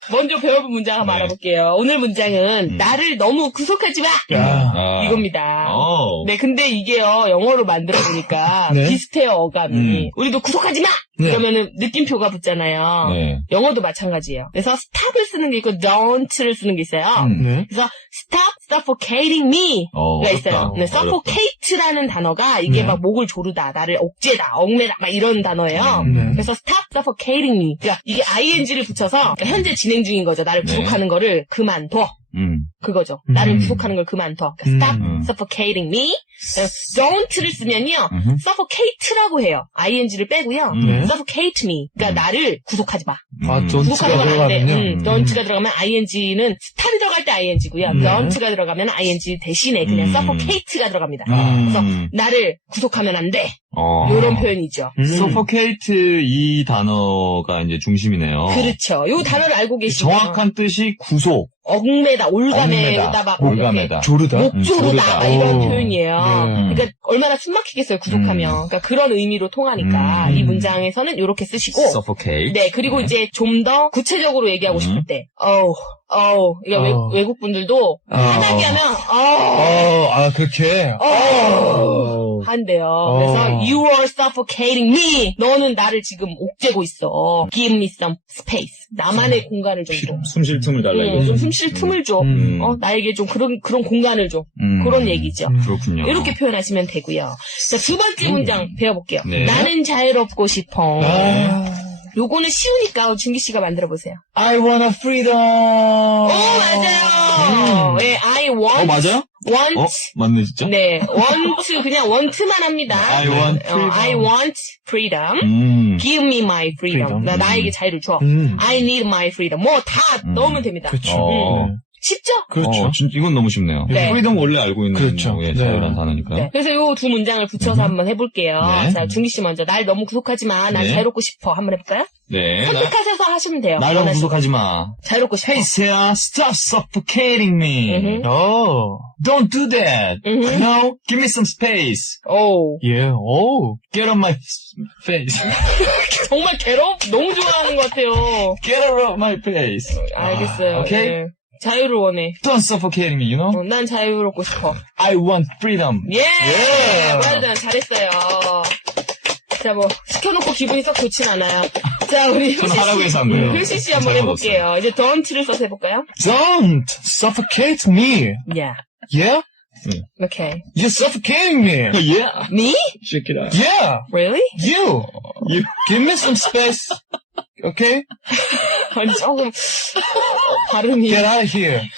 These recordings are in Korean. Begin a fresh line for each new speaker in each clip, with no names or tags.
먼저 배워볼 문장 한번 알아볼게요. 오늘 문장은 나를 너무 구속하지 마! 이겁니다. 네, 근데 이게요, 영어로 만들어 보니까
네.
비슷해요, 어감이. 우리도 구속하지 마!
네.
그러면은 느낌표가 붙잖아요.
네.
영어도 마찬가지예요. 그래서 stop을 쓰는 게 있고 don't를 쓰는 게 있어요.
네.
그래서 stop suffocating me가 있어요. 네, suffocate라는 단어가 이게 막 목을 조르다, 나를 옥죄다, 얽매다 막 이런 단어예요.
네.
그래서 stop suffocating me. 그러니까 이게 ing를 붙여서 그러니까 현재 진행 중인 거죠. 나를 구속하는 거를 그만둬. 그거죠. 나를 구속하는 걸 그만둬. 그러니까 stop suffocating me. don't를 쓰면요. suffocate라고 해요. ing를 빼고요.
네.
suffocate me. 그러니까 나를 구속하지 마.
don't가
구속하면 안 돼.
들어가군요.
don't가 들어가면 ing는 stop이 들어갈 때 ing고요. don't가 들어가면 ing 대신에 그냥 suffocate가 들어갑니다. 그래서 나를 구속하면 안 돼. 요런 표현이죠.
suffocate 이 단어가 이제 중심이네요.
그렇죠. 요 단어를 알고 계시면
정확한 뜻이 구속.
얽매다, 올가매다, 막
올가매다.
조르다.
목 조르다, 막 이런 표현이에요.
네.
그러니까 얼마나 숨막히겠어요, 구속하면. 그러니까 그런 의미로 통하니까 이 문장에서는 이렇게 쓰시고.
suffocate.
네, 그리고 이제 좀 더 구체적으로 얘기하고 싶을 때, 그러니까 외국 분들도 편하게 하면,
그렇게.
한대요. 그래서 you are suffocating me. 너는 나를 지금 옥죄고 있어. Give me some space. 나만의 공간을 좀 줘.
숨 쉴 틈을 달라 이거죠.
좀 숨 쉴 틈을 줘. 나에게 좀 그런 공간을 줘. 그런 얘기죠.
그렇군요.
이렇게 표현하시면 되고요. 자, 두 번째 문장 배워볼게요.
네.
나는 자유롭고 싶어. 요거는 쉬우니까 준기 씨가 만들어 보세요.
I want a freedom.
오, 맞아요. 네, I want.
맞아요?
want.
맞네 진짜?
네, want 그냥 want만 합니다.
I want freedom.
I want freedom. Give me my freedom.
freedom.
나에게 자유를 줘. I need my freedom. 뭐 다 넣으면 됩니다.
그렇죠.
쉽죠?
그렇죠.
이건 너무 쉽네요.
네.
프리덤 원래 알고 있는
그렇죠.
거에
네.
자유란 단어니까.
네. 그래서 요 두 문장을 붙여서 한번 해볼게요.
네.
자, 준기 씨 먼저. 날 너무 구속하지 마. 난
네.
자유롭고 싶어. 한번 해볼까요?
네.
선택하셔서 하시면 돼요.
날 너무 구속하지 마.
자유롭고 싶어.
Hey Sarah, stop suffocating me. Don't do that. No, give me some space.
오.
예, 오.
Get on my face.
정말 너무 좋아하는 것 같아요.
Get out of my face.
알겠어요.
오케이?
네. 자유를 원해.
Don't suffocate me, you know?
난 자유롭고 싶어.
I want freedom.
예! well done. 잘했어요. 자, 뭐, 시켜놓고 기분이 썩 좋진 않아요. 자, 우리
저는 하라고 해서 한 거예요.
효시 씨 한번 해볼게요. 이제 don't를 써서 해볼까요?
Don't suffocate me.
Yeah.
Yeah?
Okay.
You're suffocating me.
Yeah.
Me?
Check it out.
Yeah.
Really?
You. Give me some space. Okay?
아니, 조금, 발음이.
Get out of here.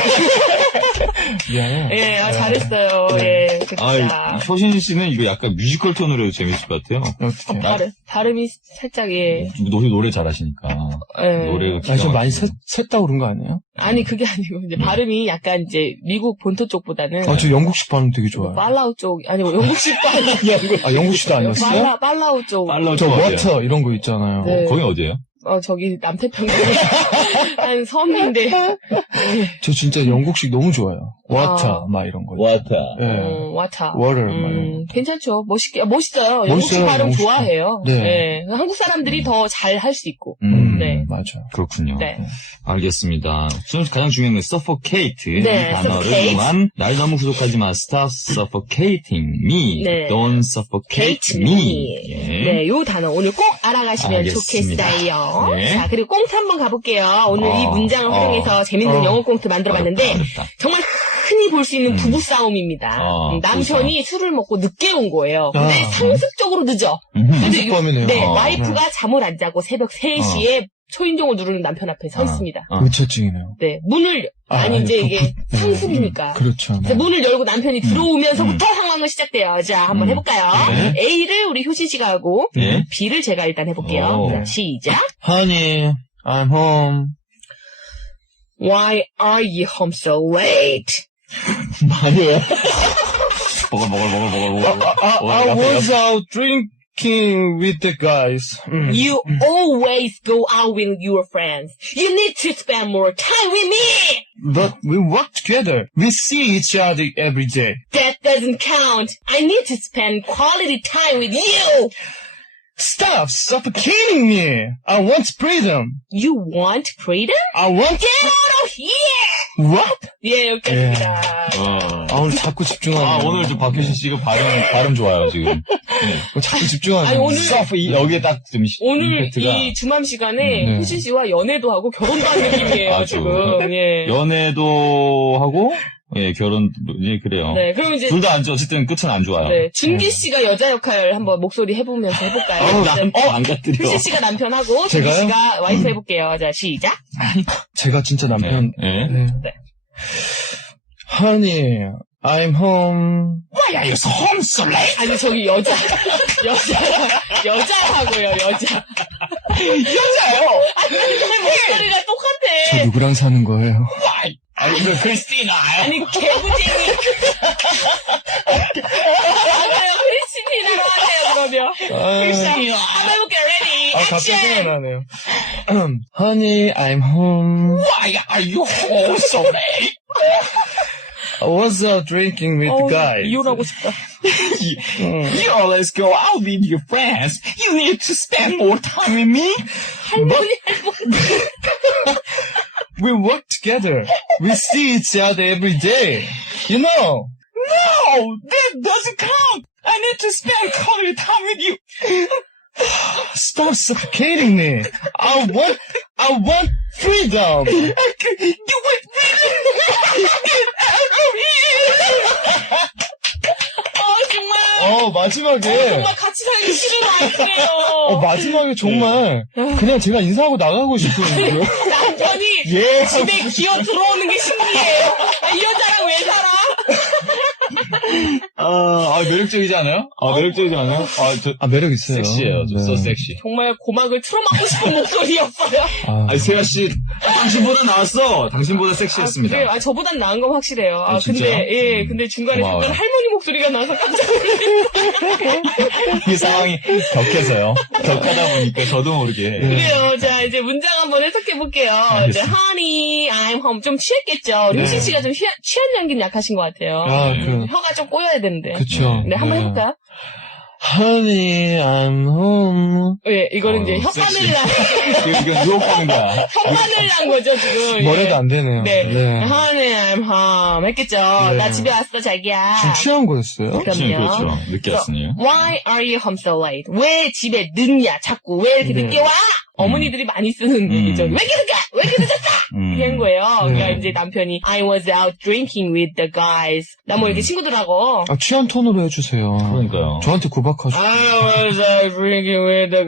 미안해.
예, 잘했어요. 예, 그쵸.
효신 씨는 이거 약간 뮤지컬 톤으로 해도 재밌을 것 같아요.
어떻게?
발음이 살짝, 예.
노래 잘하시니까.
예.
노래가 기가
좀 많이
막히고.
샜다고 그런 거 아니에요?
아니, 그게 아니고, 이제 발음이 약간 이제 미국 본토 쪽보다는.
저 영국식 발음 되게 좋아요.
팔라우 쪽, 아니, 영국식 발음.
영국식도 아니었어요?
팔라우 쪽.
저 워터 이런 거 있잖아요.
네.
거기 어디예요?
저기 남태평양 한 섬인데.
저 진짜 영국식 너무 좋아요. 워터 막 이런 거.
와타.
예.
와타.
워터 막 이런 거.
괜찮죠. 멋있어요. 영국식 발음
영국식.
좋아해요.
네.
네. 한국 사람들이 더 잘 할 수 있고. 네.
맞아.
그렇군요.
네.
알겠습니다. 저는 가장 중요한 건 suffocate.
네,
이 단어를
suffocate.
이용한 날 너무 구속하지 마. Stop suffocating me.
네.
Don't suffocate me. 예.
네, 요 단어 오늘 꼭 알아가시면
알겠습니다.
좋겠어요.
네.
자, 그리고 꽁트 한번 가볼게요. 오늘 이 문장을 활용해서 재밌는 영어 꽁트 만들어봤는데
어렵다.
정말 흔히 볼 수 있는 부부 싸움입니다. 남편이 술을 먹고 늦게 온 거예요. 근데 상습적으로 늦어. 근데
밤이네요.
네, 와이프가 잠을 안 자고 새벽 3시에 초인종을 누르는 남편 앞에 서 있습니다.
의처증이네요.
네, 문을 이제 이게 상습이니까.
그렇죠.
그래서 문을 열고 남편이 들어오면서부터 상황은 시작돼요. 자, 한번 해볼까요? A를 우리 효신 씨가 하고
네.
B를 제가 일단 해볼게요. 자, 시작.
Honey, I'm home.
Why are you home so late?
아니에요. 먹을.
I was out drinking with the guys.
You always go out with your friends. You need to spend more time with me.
But we work together. We see each other every day.
That doesn't count. I need to spend quality time with you.
Stop suffocating me. I want freedom.
You want freedom?
I want.
Get out of here!
What?
예, 여기까지입니다.
오늘 자꾸 집중하네.
오늘 좀 박효신 씨가 발음 좋아요, 지금.
자꾸 집중하네.
아니, 오늘.
여기에 딱 좀,
오늘
임팩트가.
이 주말 시간에 효신 씨와 연애도 하고 결혼도 하는 느낌이에요, 지금. 예.
연애도 하고, 예, 결혼, 예, 그래요.
네, 그럼 이제.
둘 다 안 좋아. 어쨌든 끝은 안 좋아요.
네, 준기 씨가 여자 역할 한번 목소리 해보면서 해볼까요?
안 같으려.
효신 씨가 남편하고, 준기
제가요?
씨가 와이프 해볼게요. 자, 시작.
제가 진짜 남편.
네.
네.
네.
Honey, I'm home.
Why are you so home so late?
아니, 저기 여자라고요, 여자.
여자요!
아니, 목소리가 똑같아.
저 누구랑 사는 거예요?
Why? 아니, 이거 크리스티나.
아니, 개구쟁이. 맞아요, 크리스티나로 하세요, 그러면.
크리스티나.
한번 해볼게요, 레디.
갑자기
액션!
생각나네요. Honey, I'm home.
Why are you home so late?
I was out drinking with the guys.
이혼하고 싶다.
You always go out with your friends. You need to spend more time with me.
할머니.
We work together. We see each other every day. You know.
No, that doesn't count. I need to spend quality time with you.
Stop suffocating me. I want freedom.
You want freedom? Get out of here!
정말.
마지막에.
정말 같이 살기 싫은 와이프예요.
마지막에 정말 그냥 제가 인사하고 나가고 싶거든요.
남편이
예.
집에 기어 들어오는 게 신기해요. 이 여자랑 왜 살아?
매력적이지 않아요? 매력적이지 않아요?
매력 있어요.
섹시해요. 좀 so 섹시.
정말 고막을 틀어막고 싶은 목소리였어요.
아니, 세아 씨, 당신보다 나았어. 당신보다 섹시했습니다.
그래요. 저보단 나은 건 확실해요.
진짜요?
근데 중간에
고마워요.
잠깐 할머니 목소리가 나서 깜짝 놀랐어요.
이 상황이 격해서요. 격하다 보니까 저도 모르게.
그래요. 자, 이제 문장 한번 해석해볼게요. 이제, honey, I'm home. 좀 취했겠죠? 효신 씨가 좀 취한 연기는 약하신 것 같아요. 혀가 좀 꼬여야 되는데.
그쵸.
네, 한번 해볼까요?
Honey, I'm home.
예, 이거는 이제 혓바늘 난.
이건 유혹하는 거야.
혓바늘 난 거죠, 지금.
뭐래도 안 되네요.
네. Honey, I'm home. 했겠죠?
네.
나 집에 왔어, 자기야.
좀 취한 거였어요?
그럼요.
그렇죠. 늦게 왔으니요.
Why are you home so late? 왜 집에 늦냐, 자꾸. 왜 이렇게 늦게 와? 어머니들이 많이 쓰는 얘기죠. 왜 이렇게 늦게? 왜 이렇게 늦었어? 이렇게 한 거예요. 그러니까 이제 남편이 I was out drinking with the guys. 나 뭐 이렇게 친구들하고.
취한 톤으로 해주세요.
그러니까요.
저한테 구박하죠.
I was out drinking with the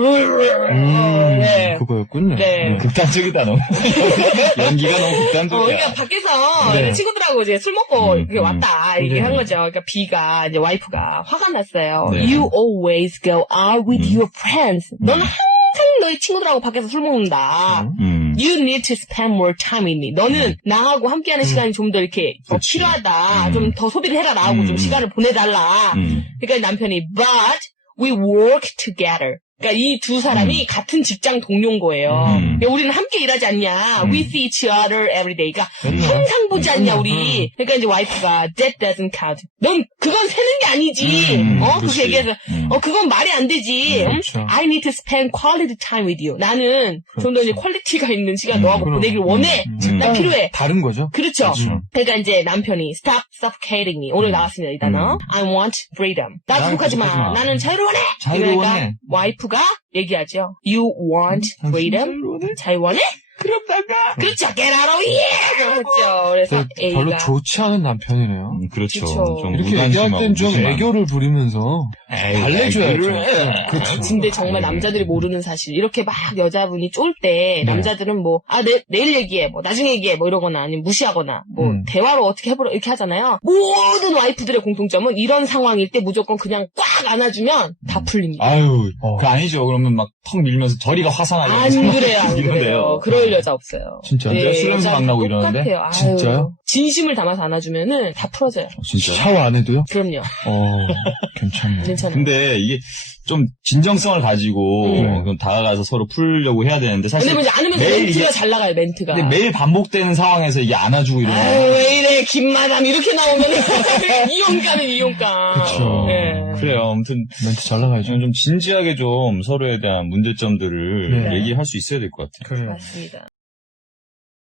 guys. 네.
그거였군요.
네.
극단적이다, 너무. 연기가 너무 극단적이야.
그러니까 밖에서 친구들하고 이제 술 먹고 이렇게 왔다. 이렇게
네.
한 거죠. 그러니까 B가, 이제 와이프가 화가 났어요.
네.
You always go out with your friends. 넌 항상 너희 친구들하고 밖에서 술 먹는다. You need to spend more time with me. 너는 나하고 함께하는 시간이 좀 더 이렇게 필요하다. 좀 더 소비를 해라. 나하고 좀 시간을 보내달라. 그러니까 남편이 But we work together. 그러니까 이 두 사람이 같은 직장 동료인 거예요. 그러니까 우리는 함께 일하지 않냐. We see each other every day. 그러니까 항상 보지 않냐 우리. 그러니까 이제 와이프가 That doesn't count. 넌 그건 세는 게 아니지. 그렇게 얘기해서 그건 말이 안 되지.
그렇죠.
I need to spend quality time with you. 나는 좀 더 이제 퀄리티가 있는 시간 너하고 보내길 원해. 나 필요해.
다른 거죠?
그렇죠. 그러니까 이제 남편이 Stop suffocating me. 오늘 나왔습니다. 이 단어. I want freedom. 나 구속하지 마. 나는 자유를 원해. 그러니까 와이프가 얘기하죠. You want freedom? 자유 원해?
그렇다가.
그렇죠. Get out of here! 그렇죠. 그래서 A가.
별로 좋지 않은 남편이네요.
그렇죠.
그쵸.
좀
이렇게 얘기할 땐 좀 애교를 부리면서 달래줘야죠.
그렇죠. 근데 정말 남자들이 모르는 사실. 이렇게 막 여자분이 쫄 때 남자들은 뭐, 내일 얘기해. 뭐, 나중에 얘기해. 뭐 이러거나 아니면 무시하거나 뭐, 대화로 어떻게 해보려 이렇게 하잖아요. 모든 와이프들의 공통점은 이런 상황일 때 무조건 그냥 꽉 안아주면 다 풀립니다.
아유, 그거 아니죠. 그러면 막 턱 밀면서 저리가 화산하고.
안 그래요, 안 그래요. 그럴 여자 없어요.
진짜?
술 냄새 막 나고 이러는데?
똑같아요. 아유,
진짜요?
진심을 담아서 안아주면은 다 풀어져요.
진짜.
샤워 안 해도요?
그럼요.
괜찮네.
괜찮아요.
근데 이게 좀 진정성을 가지고 그럼 다가가서 서로 풀려고 해야 되는데 사실.
근데 뭐 안으면서
매일
멘트가
이게-
잘 나가요, 멘트가.
근데 매일 반복되는 상황에서 이게 안아주고 이러면.
아유, 왜 이래, 김마담. 이렇게 나오면 이용감은 이용감.
그쵸.
예.
그래요. 아무튼
멘트 잘 나가야죠.
좀 진지하게 좀 서로에 대한 문제점들을
네.
얘기할 수 있어야 될 것 같아요.
그래요.
맞습니다.